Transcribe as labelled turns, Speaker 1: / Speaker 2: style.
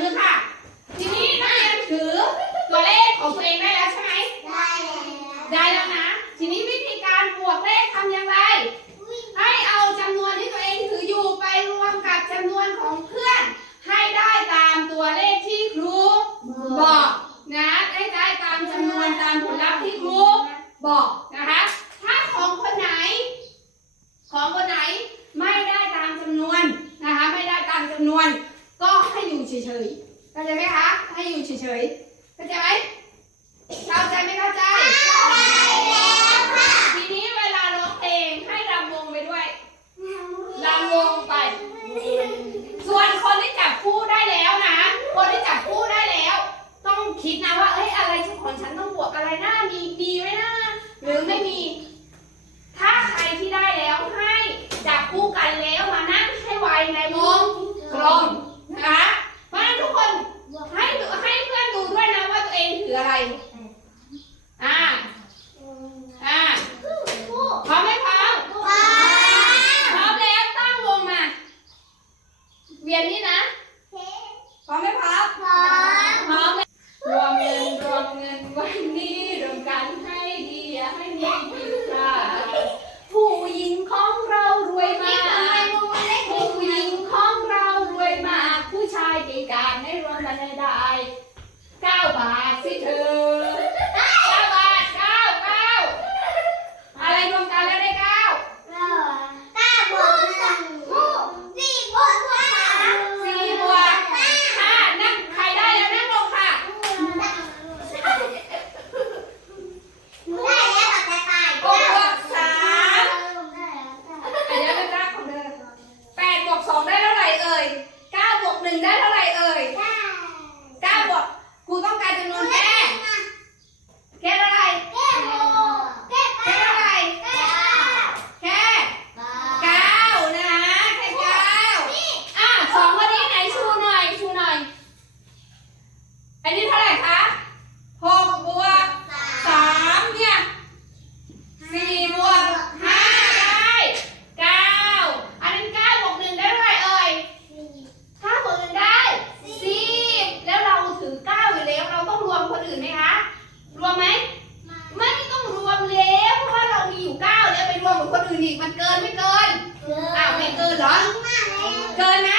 Speaker 1: มือค่ะ
Speaker 2: ทีนี้นักเรีย
Speaker 1: นถือตัวเลขของตัวเองได้แล้วใช่ไหม
Speaker 2: ได้ได้แ
Speaker 1: ล้วนะ ทีนี้วิธีการบวกเลขทำอย่างไร
Speaker 2: ให้
Speaker 1: เอาจำนวนที่ตัวเองถืออยู่ไปรวมกับจำนวนของเพื่อน ให้ได้ตามตัวเลขที่ครู
Speaker 2: บ
Speaker 1: อกนะได้ได้ตามจำนวนตามผลลัพธ์ที่ครูบอกนะคะ ถ้าของคนไหน ของคนไหนไม่ได้ตามจำนวนนะคะ ไม่ได้ตามจำนวน เฉยๆเข้าใจไหมคะให้อยู่เฉยๆเข้าใจไหมเข้าใจไหมเข้าใจแ
Speaker 2: ล้ว
Speaker 1: ทีนี้เวลาร้องเพลงให้รำวงไปด้วย
Speaker 2: รำวงไป
Speaker 1: ส่วนคนที่จับคู่ได้แล้วนะ คนที่จับคู่ได้แล้ว ต้องคิดนะว่าเอ้ยอะไรที่ของฉันต้องบวกอะไรหน้ามีดีไหมนะหรือไม่มีถ้าใครที่ได้แล้วให้จับคู่กันแล้วมานั่งให้ไวในวง
Speaker 2: กลม
Speaker 1: Bye. คนอื่นอีกมันเกินไม่เกิน
Speaker 2: อ้าวไม่เกินเหรอ เ
Speaker 1: กินไหม